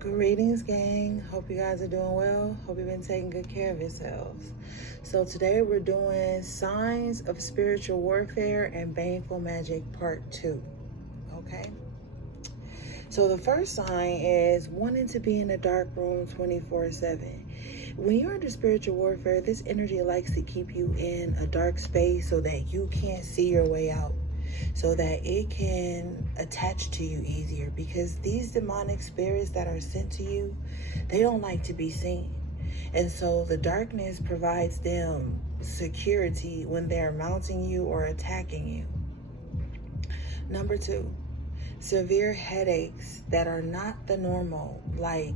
Greetings, gang. Hope you guys are doing well. Hope you've been taking good care of yourselves. So today we're doing Signs of Spiritual Warfare and Baneful Magic Part 2. Okay? So the first sign is wanting to be in a dark room 24/7. When you're under spiritual warfare, this energy likes to keep you in a dark space so that you can't see your way out, so that it can attach to you easier, because these demonic spirits that are sent to you, they don't like to be seen. And so the darkness provides them security when they're mounting you or attacking you. Number 2, severe headaches that are not the normal. Like,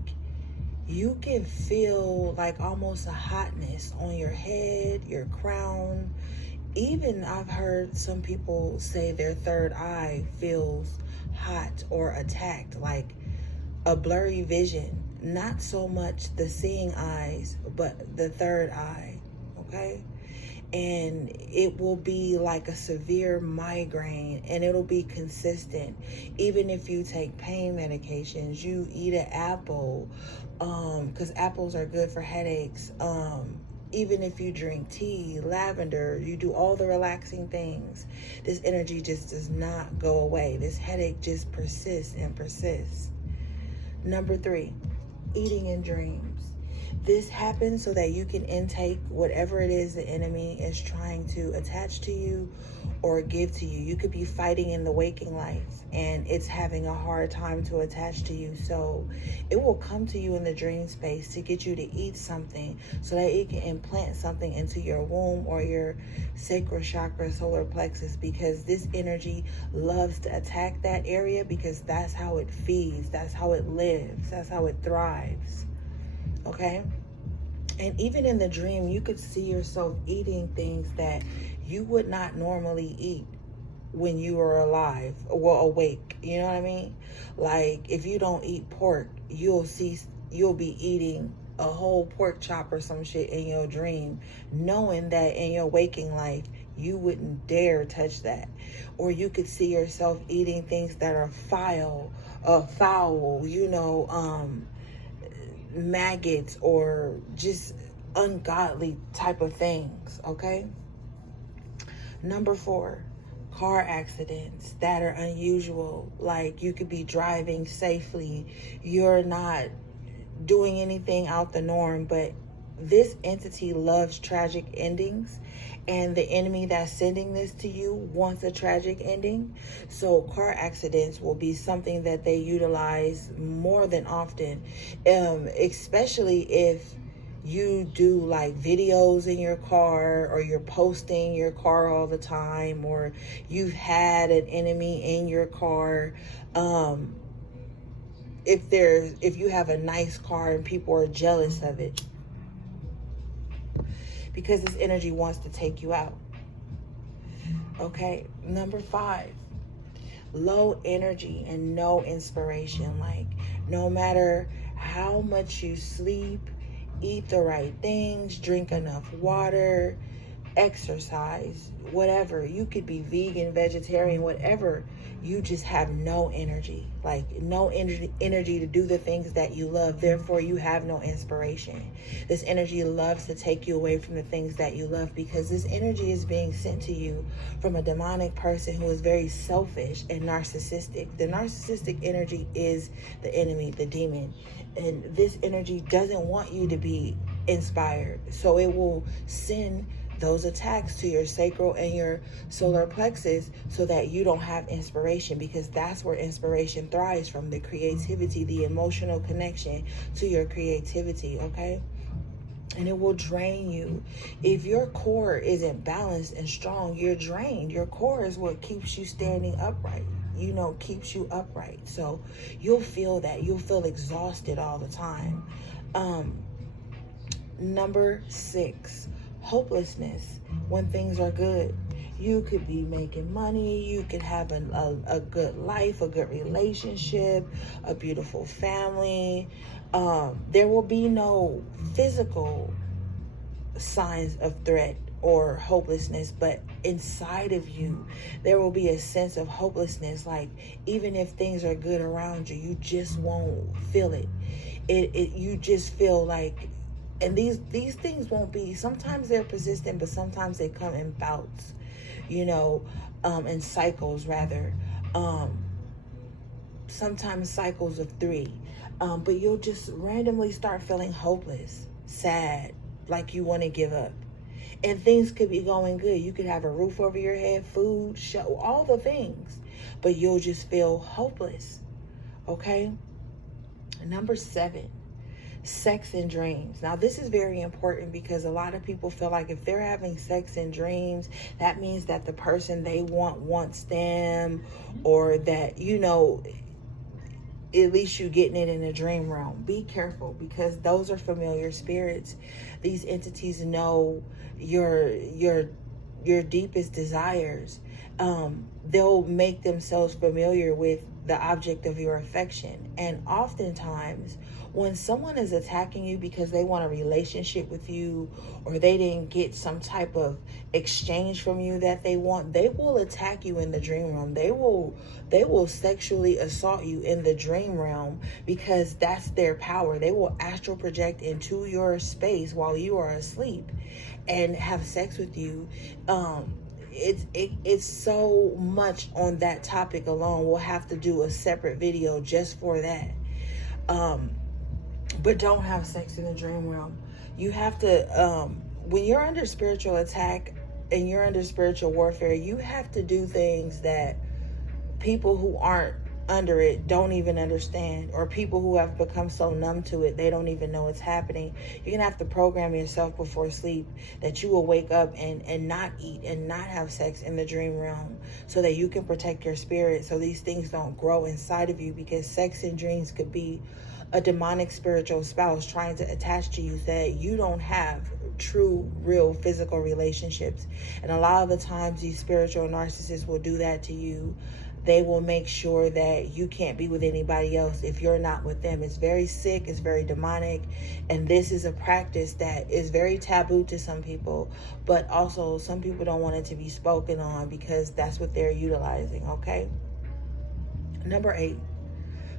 you can feel like almost a hotness on your head, your crown. Even I've heard some people say their third eye feels hot or attacked, like a blurry vision. Not so much the seeing eyes, but the third eye, okay? And it will be like a severe migraine, and it'll be consistent. Even if you take pain medications, you eat an apple, because apples are good for headaches. Even if you drink tea, lavender, you do all the relaxing things, this energy just does not go away. This headache just persists and persists. Number 3, eating in dreams. This happens so that you can intake whatever it is the enemy is trying to attach to you or give to you. You could be fighting in the waking life and it's having a hard time to attach to you. So it will come to you in the dream space to get you to eat something so that it can implant something into your womb or your sacral chakra, solar plexus, because this energy loves to attack that area, because that's how it feeds, that's how it lives, that's how it thrives. Okay? And even in the dream, you could see yourself eating things that you would not normally eat when you were alive or awake. You know what I mean? Like, if you don't eat pork, you'll be eating a whole pork chop or some shit in your dream, knowing that in your waking life you wouldn't dare touch that. Or you could see yourself eating things that are foul, maggots, or just ungodly type of things. Okay? Number 4, car accidents that are unusual. Like, you could be driving safely, you're not doing anything out the norm, but this entity loves tragic endings, and the enemy that's sending this to you wants a tragic ending. So car accidents will be something that they utilize more than often, especially if you do like videos in your car, or you're posting your car all the time, or you've had an enemy in your car. If you have a nice car and people are jealous of it, because this energy wants to take you out. Okay, number 5, low energy and no inspiration. Like, no matter how much you sleep, eat the right things, drink enough water, exercise, whatever, you could be vegan, vegetarian, whatever, you just have no energy. Like, no energy to do the things that you love. Therefore, you have no inspiration. This energy loves to take you away from the things that you love, because this energy is being sent to you from a demonic person who is very selfish and narcissistic. The narcissistic energy is the enemy, the demon. And this energy doesn't want you to be inspired. So it will send those attacks to your sacral and your solar plexus so that you don't have inspiration, because that's where inspiration thrives from, the creativity, the emotional connection to your creativity. Okay? And it will drain you. If your core isn't balanced and strong, you're drained. Your core is what keeps you standing upright, keeps you upright. So you'll feel that. You'll feel exhausted all the time. Number 6, hopelessness when things are good. You could be making money, you could have a good life, a good relationship, a beautiful family. There will be no physical signs of threat or hopelessness, but inside of you there will be a sense of hopelessness. Like, even if things are good around you, you just won't feel it. You just feel like, and these things won't be, sometimes they're persistent, but sometimes they come in bouts, in cycles rather. Sometimes cycles of 3. But you'll just randomly start feeling hopeless, sad, like you want to give up. And things could be going good. You could have a roof over your head, food, show, all the things. But you'll just feel hopeless. Okay? Number 7, sex in dreams. Now, this is very important because a lot of people feel like if they're having sex in dreams, that means that the person they wants them, or that, at least you getting it in a dream realm. Be careful, because those are familiar spirits. These entities know your deepest desires. They'll make themselves familiar with the object of your affection. And oftentimes, when someone is attacking you because they want a relationship with you, or they didn't get some type of exchange from you that they want, they will attack you in the dream realm. They will sexually assault you in the dream realm, because that's their power. They will astral project into your space while you are asleep and have sex with you. It's so much on that topic alone. We'll have to do a separate video just for that. But don't have sex in the dream realm. You have to, when you're under spiritual attack and you're under spiritual warfare, you have to do things that people who aren't under it don't even understand, or people who have become so numb to it, they don't even know it's happening. You're gonna have to program yourself before sleep that you will wake up and not eat and not have sex in the dream realm, so that you can protect your spirit, so these things don't grow inside of you. Because sex in dreams could be a demonic spiritual spouse trying to attach to you, so that you don't have true, real physical relationships. And a lot of the times these spiritual narcissists will do that to you. They will make sure that you can't be with anybody else if you're not with them. It's very sick. It's very demonic. And this is a practice that is very taboo to some people. But also, some people don't want it to be spoken on because that's what they're utilizing, okay? Number 8,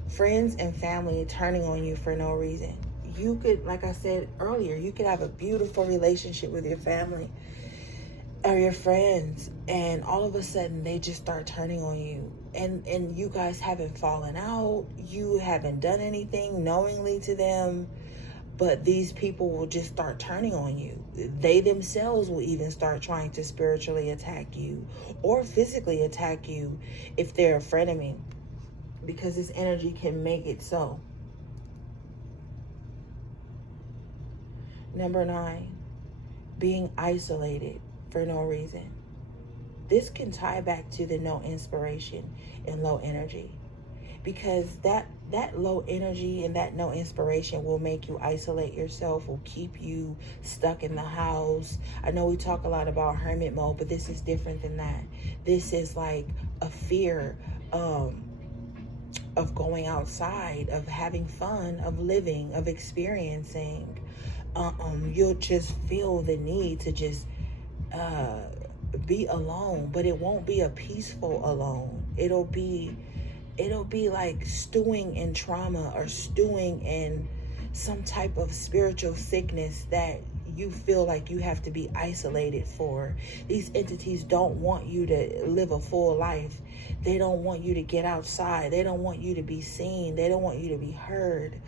friends and family turning on you for no reason. You could, like I said earlier, you could have a beautiful relationship with your family or your friends, and all of a sudden they just start turning on you, and you guys haven't fallen out, you haven't done anything knowingly to them, but these people will just start turning on you. They themselves will even start trying to spiritually attack you or physically attack you if they're a frenemy, because this energy can make it so. Number 9, being isolated for no reason. This can tie back to the no inspiration and low energy, because that low energy and that no inspiration will make you isolate yourself, will keep you stuck in the house. I know we talk a lot about hermit mode, but this is different than that. This is like a fear of going outside, of having fun, of living, of experiencing. You'll just feel the need to just be alone, but it won't be a peaceful alone. It'll be like stewing in trauma or stewing in some type of spiritual sickness that you feel like you have to be isolated for. These entities don't want you to live a full life. They don't want you to get outside. They don't want you to be seen. They don't want you to be heard.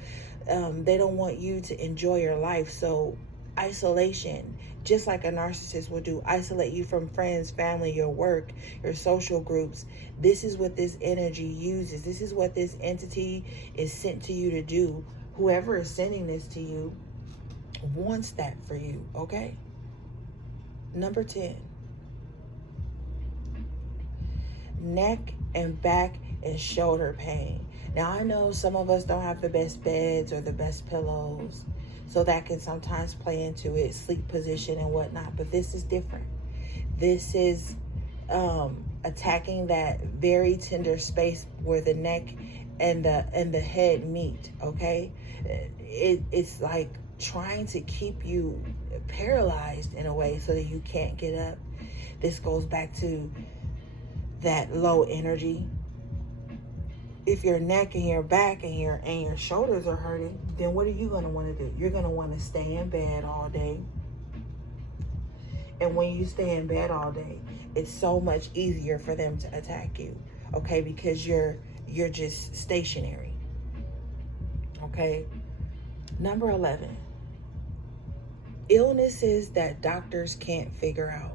They don't want you to enjoy your life. So isolation, just like a narcissist will do, isolate you from friends, family, your work, your social groups. This is what this energy uses. This is what this entity is sent to you to do. Whoever is sending this to you wants that for you, okay? Number 10, neck and back and shoulder pain. Now, I know some of us don't have the best beds or the best pillows, so that can sometimes play into it, sleep position and whatnot, but this is different. This is attacking that very tender space where the neck and the head meet, okay? It's like trying to keep you paralyzed in a way so that you can't get up. This goes back to that low energy. If your neck and your back and your shoulders are hurting, then what are you going to want to do? You're going to want to stay in bed all day. And when you stay in bed all day, it's so much easier for them to attack you, okay? Because you're just stationary, okay? Number 11, illnesses that doctors can't figure out.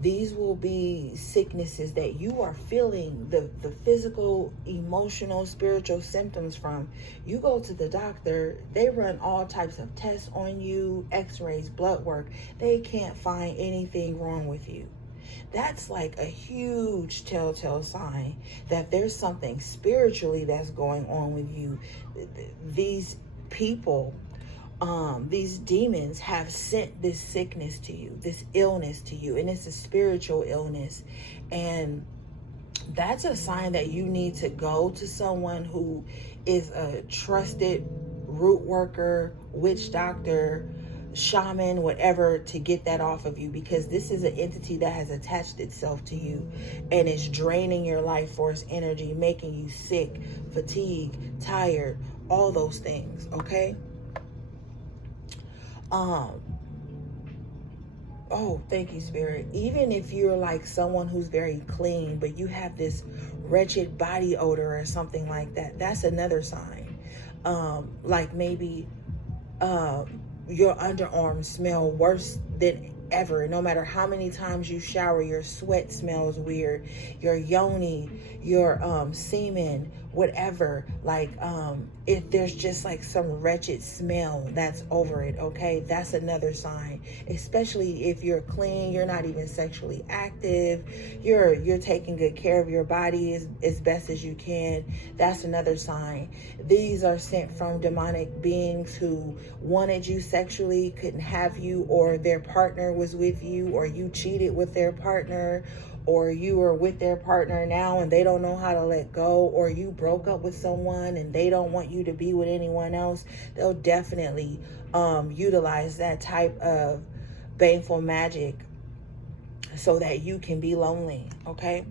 These will be sicknesses that you are feeling the physical, emotional, spiritual symptoms from. You go to the doctor, they run all types of tests on you, x-rays, blood work. They can't find anything wrong with you. That's like a huge telltale sign that there's something spiritually that's going on with you. These people, these demons have sent this sickness to you, this illness to you, and it's a spiritual illness. And that's a sign that you need to go to someone who is a trusted root worker, witch doctor, shaman, whatever, to get that off of you, because this is an entity that has attached itself to you and is draining your life force energy, making you sick, fatigued, tired, all those things, okay? Oh, thank you, Spirit. Even if you're like someone who's very clean, but you have this wretched body odor or something like that, that's another sign. Like maybe your underarms smell worse than ever. No matter how many times you shower, your sweat smells weird. Your yoni, your semen, whatever. Like if there's just like some wretched smell that's over it, okay? That's another sign. Especially if you're clean, you're not even sexually active, you're taking good care of your body as best as you can. That's another sign. These are sent from demonic beings who wanted you sexually, couldn't have you, or their partner was with you, or you cheated with their partner, or you are with their partner now and they don't know how to let go, or you broke up with someone and they don't want you to be with anyone else. They'll definitely utilize that type of baneful magic so that you can be lonely, okay?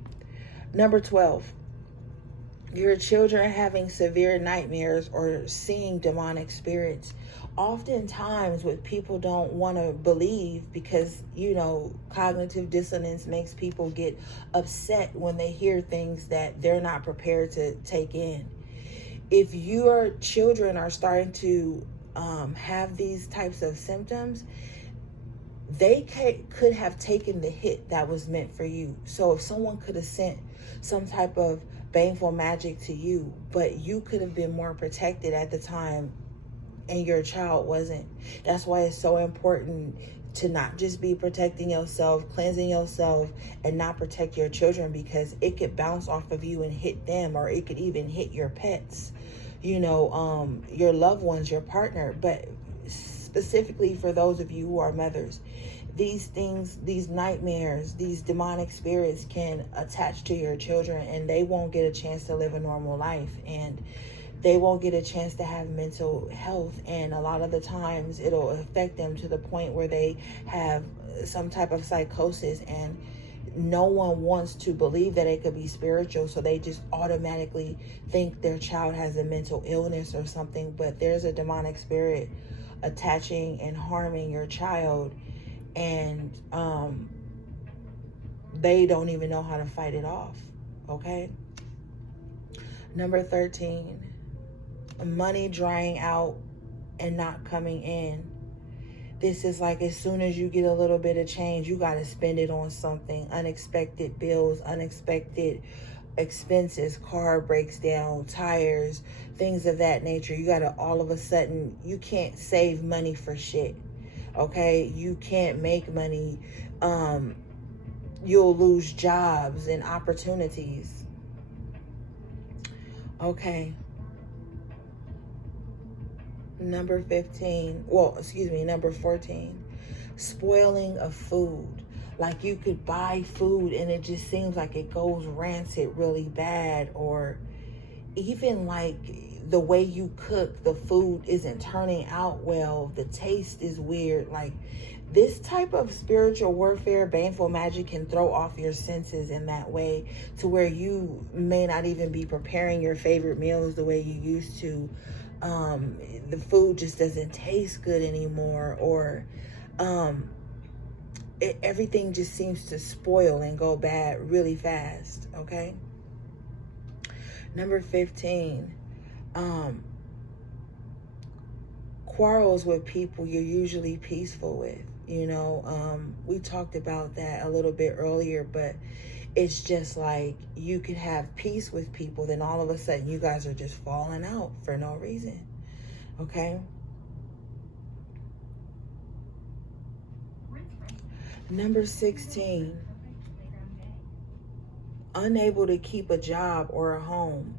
Number 12, your children having severe nightmares or seeing demonic spirits. Oftentimes what people don't want to believe, because, you know, cognitive dissonance makes people get upset when they hear things that they're not prepared to take in. If your children are starting to have these types of symptoms, they could have taken the hit that was meant for you. So if someone could have sent some type of baneful magic to you, but you could have been more protected at the time and your child wasn't. That's why it's so important to not just be protecting yourself, cleansing yourself, and not protect your children, because it could bounce off of you and hit them, or it could even hit your pets, you know, your loved ones, your partner. But specifically for those of you who are mothers, these things, these nightmares, these demonic spirits can attach to your children, and they won't get a chance to live a normal life, and they won't get a chance to have mental health. And a lot of the times it'll affect them to the point where they have some type of psychosis, and no one wants to believe that it could be spiritual, so they just automatically think their child has a mental illness or something. But there's a demonic spirit attaching and harming your child, and they don't even know how to fight it off, okay? Number 13, money drying out and not coming in. This is like, as soon as you get a little bit of change, you got to spend it on something. Unexpected bills, unexpected expenses, car breaks down, tires, things of that nature. You got to, all of a sudden, you can't save money for shit, okay? You can't make money. You'll lose jobs and opportunities, okay? Number 14, spoiling of food. Like, you could buy food and it just seems like it goes rancid really bad, or even like the way you cook, the food isn't turning out well, the taste is weird. Like, this type of spiritual warfare, baneful magic, can throw off your senses in that way, to where you may not even be preparing your favorite meals the way you used to. The food just doesn't taste good anymore, or everything just seems to spoil and go bad really fast. Okay. Number 15, quarrels with people you're usually peaceful with. We talked about that a little bit earlier, but it's just like you could have peace with people, then all of a sudden you guys are just falling out for no reason. Okay. Number 16, unable to keep a job or a home.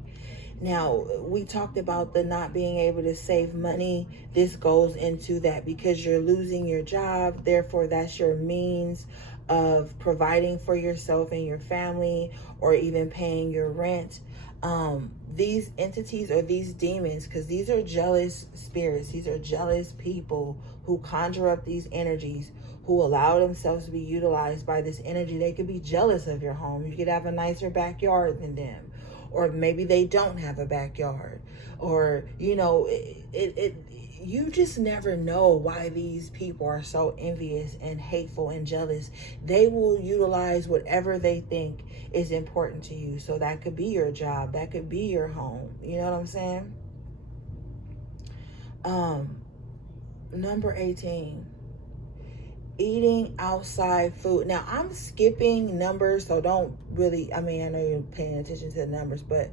Now, we talked about the not being able to save money. This goes into that, because you're losing your job. Therefore, that's your means of providing for yourself and your family, or even paying your rent. These entities, or these demons, because these are jealous spirits, these are jealous people who conjure up these energies, who allow themselves to be utilized by this energy. They could be jealous of your home. You could have a nicer backyard than them, or maybe they don't have a backyard, or you just never know why these people are so envious and hateful and jealous. They will utilize whatever they think is important to you. So that could be your job, that could be your home. You know what I'm saying? Number 18, eating outside food. Now, I'm skipping numbers, so don't really, I know you're paying attention to the numbers, but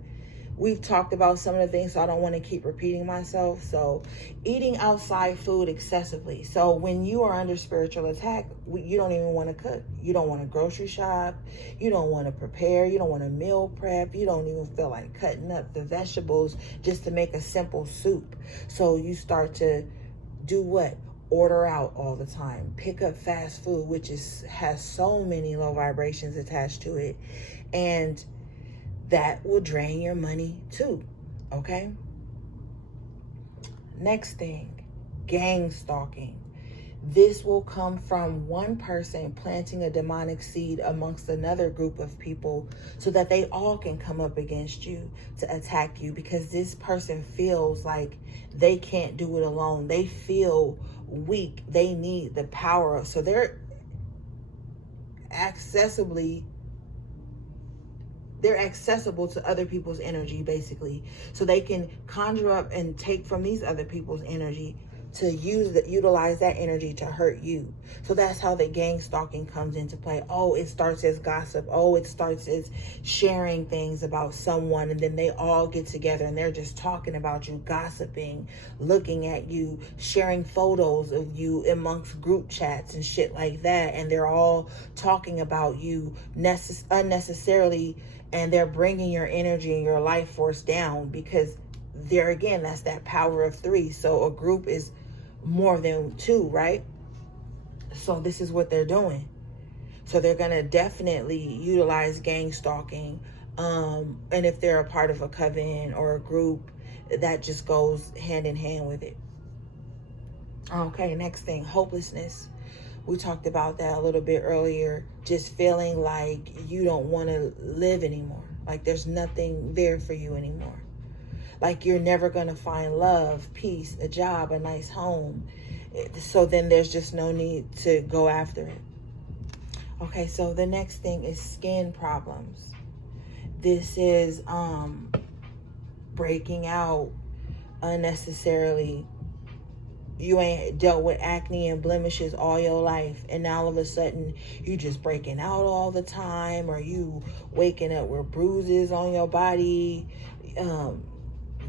we've talked about some of the things, so I don't want to keep repeating myself. So, eating outside food excessively. So when you are under spiritual attack, you don't even want to cook. You don't want to grocery shop. You don't want to prepare. You don't want to meal prep. You don't even feel like cutting up the vegetables just to make a simple soup. So you start to do what? Order out all the time. Pick up fast food, which has so many low vibrations attached to it. And that will drain your money too. Okay? Next thing, gang stalking. This will come from one person planting a demonic seed amongst another group of people, so that they all can come up against you to attack you, because this person feels like they can't do it alone. They feel weak. They need the power. So they're accessible to other people's energy, basically. So they can conjure up and take from these other people's energy to utilize that energy to hurt you. So that's how the gang stalking comes into play. Oh, it starts as gossip. Oh, it starts as sharing things about someone, and then they all get together and they're just talking about you, gossiping, looking at you, sharing photos of you amongst group chats and shit like that. And they're all talking about you unnecessarily, and they're bringing your energy and your life force down, because there again, that's that power of 3. So a group is more than 2, right? So this is what they're doing. So they're going to definitely utilize gang stalking. And if they're a part of a coven or a group, that just goes hand in hand with it. Okay, next thing, hopelessness. We talked about that a little bit earlier. Just feeling like you don't want to live anymore. Like there's nothing there for you anymore. Like you're never going to find love, peace, a job, a nice home. So then there's just no need to go after it. Okay, so the next thing is skin problems. This is breaking out unnecessarily. You ain't dealt with acne and blemishes all your life, and now all of a sudden you just breaking out all the time, or you waking up with bruises on your body,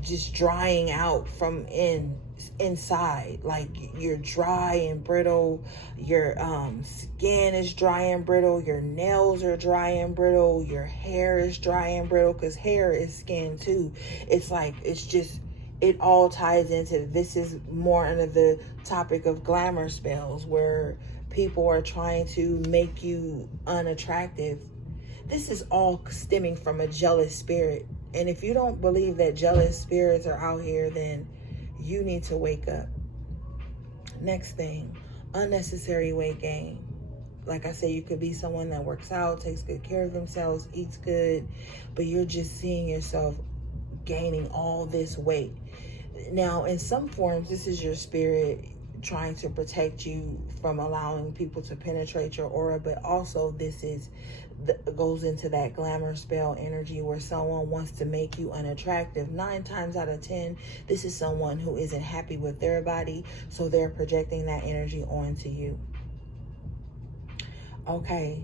just drying out from inside. Like you're dry and brittle, your skin is dry and brittle, your nails are dry and brittle, your hair is dry and brittle, because hair is skin too. It's like, it's just, it all ties into, this is more under the topic of glamour spells, where people are trying to make you unattractive. This is all stemming from a jealous spirit. And if you don't believe that jealous spirits are out here, then you need to wake up. Next thing, unnecessary weight gain. Like I said, you could be someone that works out, takes good care of themselves, eats good, but you're just seeing yourself gaining all this weight. Now, in some forms, this is your spirit trying to protect you from allowing people to penetrate your aura, but also this is goes into that glamour spell energy where someone wants to make you unattractive. 9 times out of 10, this is someone who isn't happy with their body, so they're projecting that energy onto you. Okay.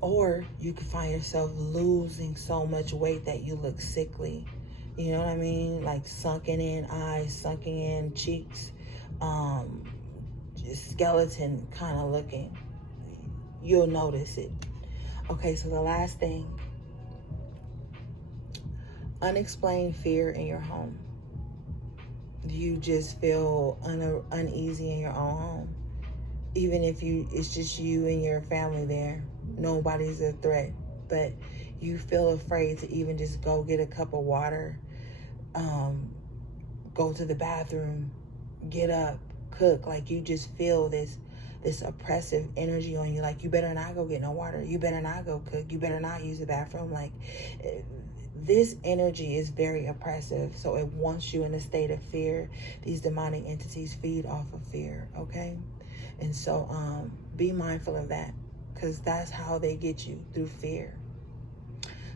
Or you could find yourself losing so much weight that you look sickly. You know what I mean? Like sunken in eyes, sunken in cheeks, just skeleton kind of looking. You'll notice it. Okay, so the last thing, unexplained fear in your home. You just feel uneasy in your own home. Even if it's just you and your family there. Nobody's a threat, but you feel afraid to even just go get a cup of water, go to the bathroom, get up, cook. Like you just feel this oppressive energy on you. Like you better not go get no water. You better not go cook. You better not use the bathroom. Like this energy is very oppressive. So it wants you in a state of fear. These demonic entities feed off of fear, okay? And so be mindful of that, because that's how they get you, through fear.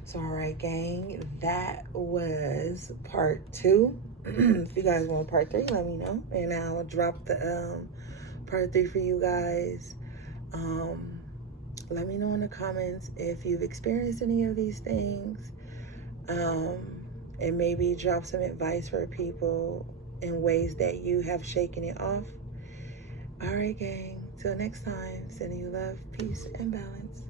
So, all right, gang, that was part 2. If you guys want part 3, let me know, and I'll drop the part 3 for you guys. Let me know in the comments if you've experienced any of these things, and maybe drop some advice for people in ways that you have shaken it off. All right, gang. Till next time, sending you love, peace, and balance.